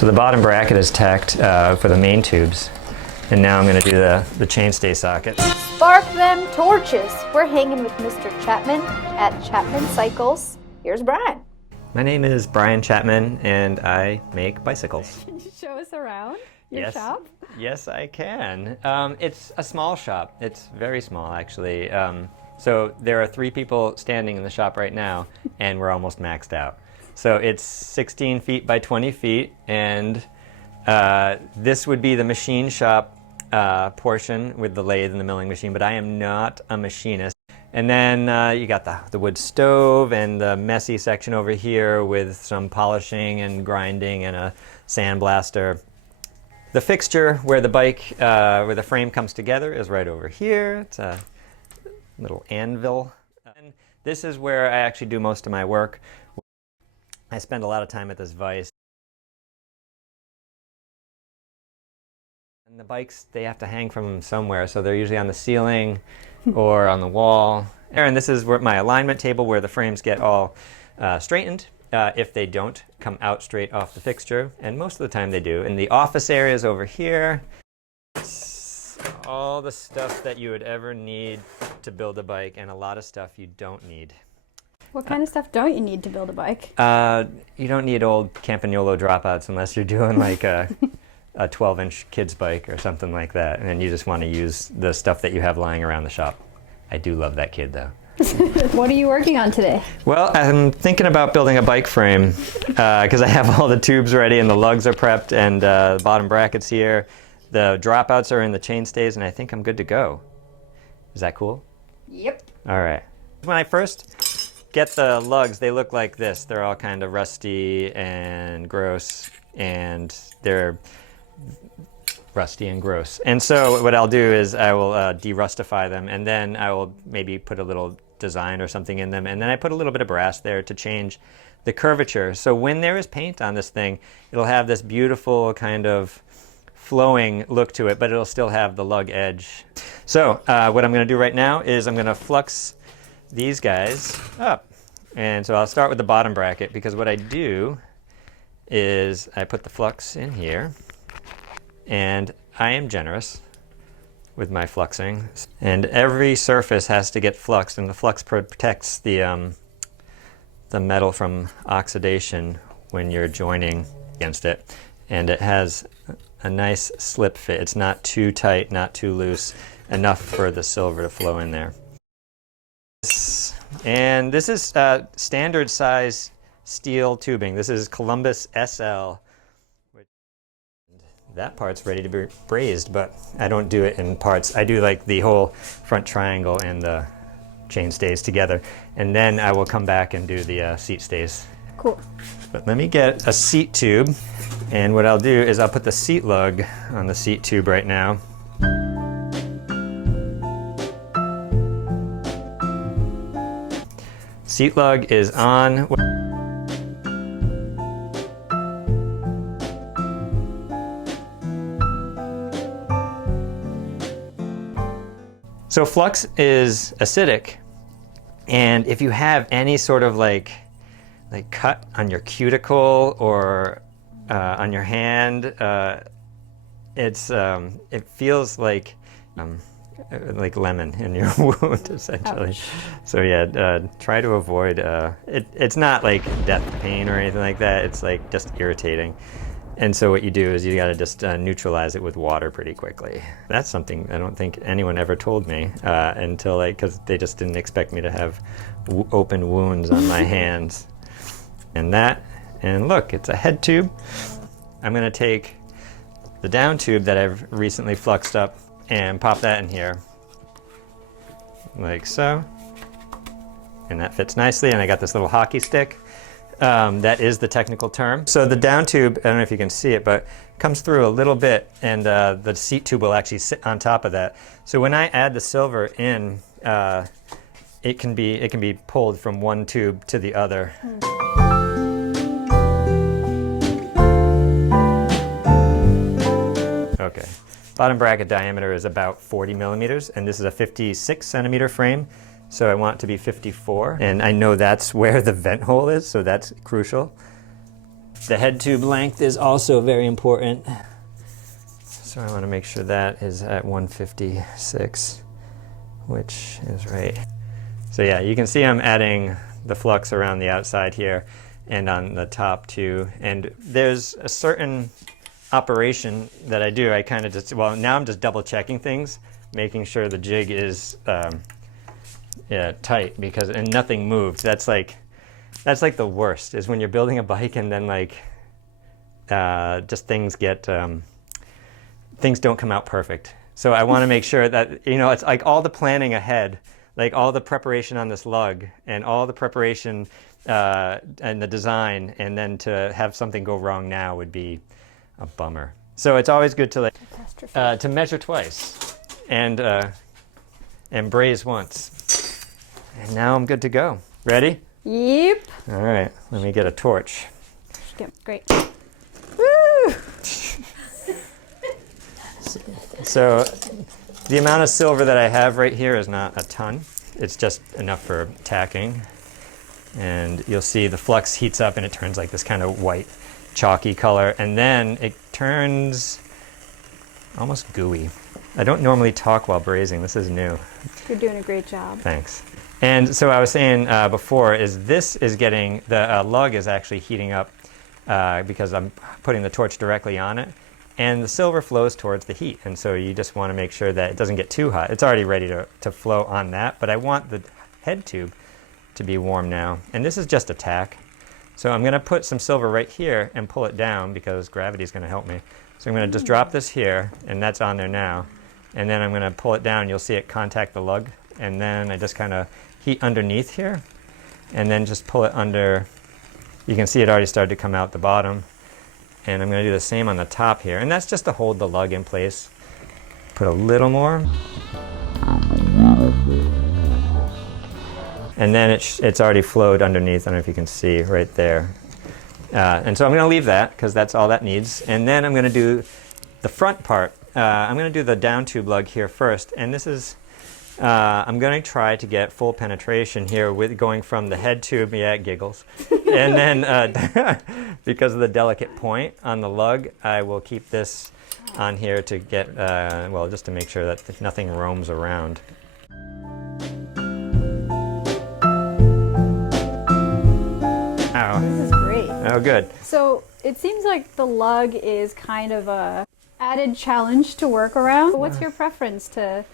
So the bottom bracket is tacked for the main tubes, and now I'm going to do the chainstay sockets. Spark them torches. We're hanging with Mr. Chapman at Chapman Cycles. Here's Brian. My name is Brian Chapman, and I make bicycles. Can you show us around your shop? Yes, I can. It's a small shop. It's very small, actually. So there are 3 people standing in the shop right now, and we're almost maxed out. So it's 16 feet by 20 feet, and this would be the machine shop portion with the lathe and the milling machine, but I am not a machinist. And then you got the wood stove and the messy section over here with some polishing and grinding and a sandblaster. The fixture where the bike, where the frame comes together is right over here. It's a little anvil. And this is where I actually do most of my work. I spend a lot of time at this vise. And the bikes, they have to hang from them somewhere, so they're usually on the ceiling or on the wall. And this is where my alignment table where the frames get all straightened if they don't come out straight off the fixture, and most of the time they do. And the office area is over here. It's all the stuff that you would ever need to build a bike, and a lot of stuff you don't need. What kind of stuff don't you need to build a bike? You don't need old Campagnolo dropouts unless you're doing like a 12-inch kid's bike or something like that, and then you just want to use the stuff that you have lying around the shop. I do love that kid, though. What are you working on today? Well, I'm thinking about building a bike frame because I have all the tubes ready and the lugs are prepped and the bottom brackets here. The dropouts are in the chainstays, and I think I'm good to go. Is that cool? Yep. All right. When I first get the lugs, they look like this. They're all kind of rusty and gross, and they're rusty and gross. And so what I'll do is I will de-rustify them, and then I will maybe put a little design or something in them, and then I put a little bit of brass there to change the curvature. So when there is paint on this thing, it'll have this beautiful kind of flowing look to it, but it'll still have the lug edge. So what I'm going to do right now is I'm going to flux these guys up. And so I'll start with the bottom bracket, because what I do is I put the flux in here, and I am generous with my fluxing. And every surface has to get fluxed, and the flux protects the metal from oxidation when you're joining against it. And it has a nice slip fit. It's not too tight, not too loose, enough for the silver to flow in there. And this is standard size steel tubing. This is Columbus SL. That part's ready to be brazed, but I don't do it in parts. I do like the whole front triangle and the chain stays together, and then I will come back and do the seat stays. Cool. But let me get a seat tube, and what I'll do is I'll put the seat lug on the seat tube right now. Seat lug is on. So flux is acidic, and if you have any sort of like cut on your cuticle or on your hand, it feels like lemon in your wound, essentially. Ouch. So yeah, try to avoid. It's not like death pain or anything like that. It's like just irritating. And so what you do is you got to just neutralize it with water pretty quickly. That's something I don't think anyone ever told me until because they just didn't expect me to have open wounds on my hands. And look, it's a head tube. I'm going to take the down tube that I've recently fluxed up and pop that in here, like so. And that fits nicely, and I got this little hockey stick. That is the technical term. So the down tube, I don't know if you can see it, but comes through a little bit, and the seat tube will actually sit on top of that. So when I add the silver in, it can be pulled from one tube to the other. Okay. Bottom bracket diameter is about 40 millimeters, and this is a 56 centimeter frame. So I want it to be 54, and I know that's where the vent hole is, so that's crucial. The head tube length is also very important. So I want to make sure that is at 156, which is right. So yeah, you can see I'm adding the flux around the outside here and on the top too. And there's a certain operation that I do. I kind of just, well, now I'm just double checking things, making sure the jig is tight, because, and nothing moved. That's like the worst, is when you're building a bike and then like just things get, things don't come out perfect. So I want to make sure that, you know, it's like all the planning ahead, like all the preparation on this lug and all the preparation and the design, and then to have something go wrong now would be a bummer. So it's always good to to measure twice and braze once. And now I'm good to go. Ready? Yep. All right, let me get a torch. Great. Woo! So the amount of silver that I have right here is not a ton. It's just enough for tacking. And you'll see the flux heats up and it turns like this kind of white, chalky color. And then it turns almost gooey. I don't normally talk while brazing. This is new. You're doing a great job. Thanks. And so I was saying before, is this is getting, the lug is actually heating up because I'm putting the torch directly on it. And the silver flows towards the heat. And so you just want to make sure that it doesn't get too hot. It's already ready to flow on that, but I want the head tube to be warm now. And this is just a tack. So I'm going to put some silver right here and pull it down because gravity is going to help me. So I'm going to just drop this here, and that's on there now. And then I'm going to pull it down. You'll see it contact the lug. And then I just kind of heat underneath here, and then just pull it under. You can see it already started to come out the bottom. And I'm going to do the same on the top here. And that's just to hold the lug in place. Put a little more. And then it's already flowed underneath. I don't know if you can see right there. And so I'm going to leave that because that's all that needs. And then I'm going to do the front part. I'm going to do the down tube lug here first. And this is, I'm going to try to get full penetration here with going from the head tube, yeah, it giggles. And then because of the delicate point on the lug, I will keep this on here to get, well, just to make sure that nothing roams around. Ow. This is great. Oh, good. So it seems like the lug is kind of a added challenge to work around. What's your preference to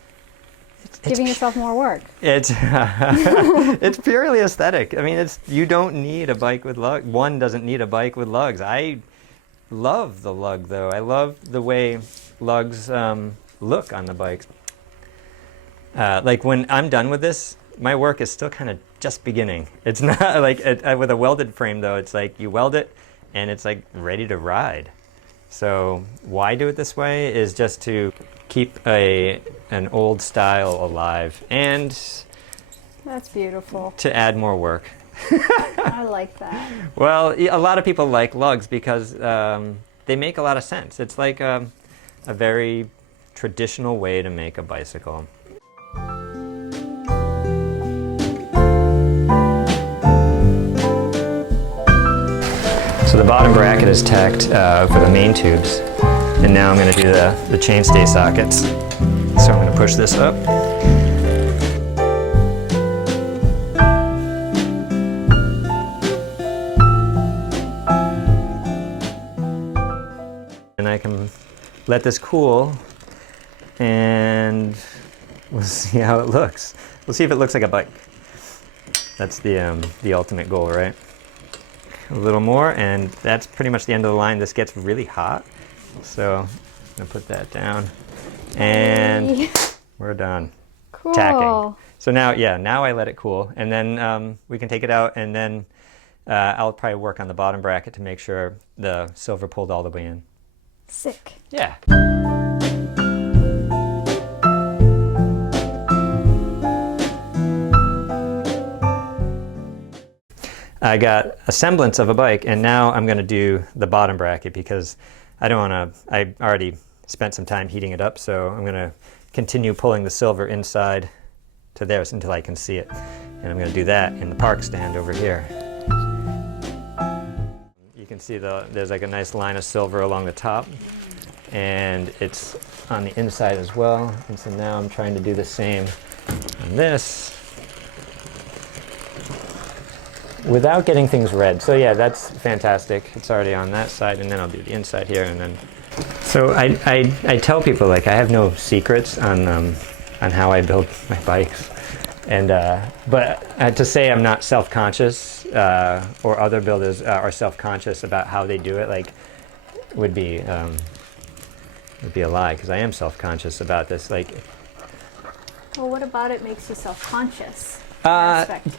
giving yourself more work? It's it's purely aesthetic. I mean, you don't need a bike with lugs. One doesn't need a bike with lugs. I love the lug though. I love the way lugs look on the bikes. Like when I'm done with this, my work is still kind of just beginning. It's not like with a welded frame though. It's like you weld it and it's like ready to ride. So why do it this way is just to keep an old style alive and that's beautiful. To add more work. I like that. Well, a lot of people like lugs because they make a lot of sense. It's like a very traditional way to make a bicycle. So the bottom bracket is tacked for the main tubes. And now I'm going to do the chainstay sockets. So I'm going to push this up. And I can let this cool and we'll see how it looks. We'll see if it looks like a bike. That's the ultimate goal, right? A little more, and that's pretty much the end of the line. This gets really hot. So I'm gonna put that down, and we're done. Cool. Tacking. So now, yeah, now I let it cool, and then we can take it out, and then I'll probably work on the bottom bracket to make sure the silver pulled all the way in. Sick. Yeah. I got a semblance of a bike, and now I'm going to do the bottom bracket because I don't want to, I already spent some time heating it up, so I'm going to continue pulling the silver inside to there until I can see it. And I'm going to do that in the park stand over here. You can see there's like a nice line of silver along the top, and it's on the inside as well. And so now I'm trying to do the same on this without getting things red. So yeah, that's fantastic. It's already on that side, and then I'll do the inside here, and then. So I tell people, like, I have no secrets on how I build my bikes, and but to say I'm not self-conscious or other builders are self-conscious about how they do it, like, would be a lie, because I am self-conscious about this. Like, Well, what about it makes you self-conscious?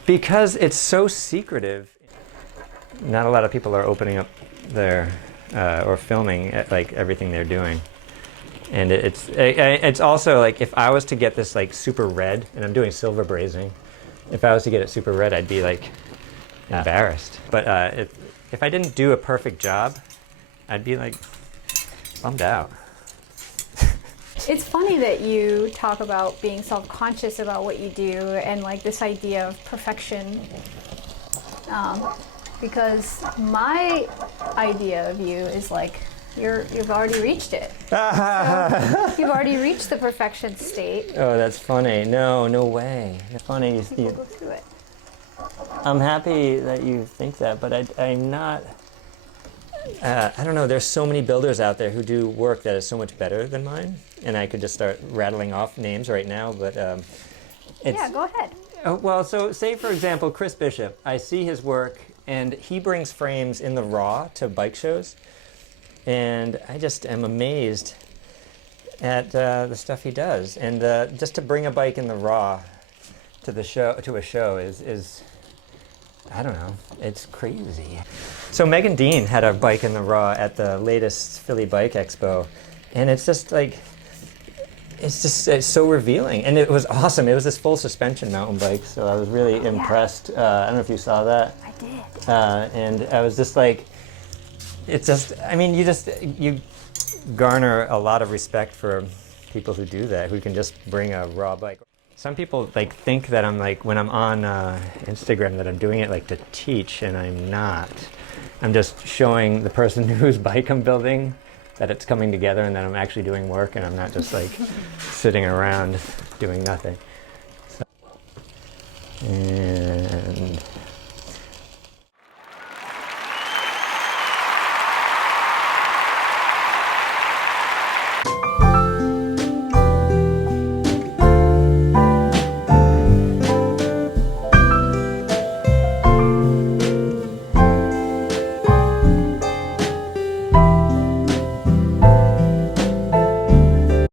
because it's so secretive. Not a lot of people are opening up their or filming like everything they're doing, and it's also like, if I was to get this like super red, and I'm doing silver brazing, if I was to get it super red, I'd be like embarrassed. But if I didn't do a perfect job, I'd be like bummed out. It's funny that you talk about being self-conscious about what you do, and like this idea of perfection. Because my idea of you is like, you've already reached it. So you've already reached the perfection state. Oh, that's funny. No way. It's funny. People go through it. I'm happy that you think that, but I'm not. I don't know. There's so many builders out there who do work that is so much better than mine, and I could just start rattling off names right now. But yeah, go ahead. Well, so say for example, Chris Bishop. I see his work, and he brings frames in the raw to bike shows, and I just am amazed at the stuff he does. And just to bring a bike in the raw to a show is I don't know, it's crazy. So Megan Dean had a bike in the raw at the latest Philly Bike Expo, and it's just like, it's so revealing, and it was awesome. It was this full suspension mountain bike, so I was really impressed. I don't know if you saw that. I did. And I was just like, it's just, I mean, you garner a lot of respect for people who do that, who can just bring a raw bike. Some people like think that I'm like, when I'm on Instagram, that I'm doing it like to teach, and I'm not. I'm just showing the person whose bike I'm building that it's coming together, and that I'm actually doing work, and I'm not just like sitting around doing nothing. So, and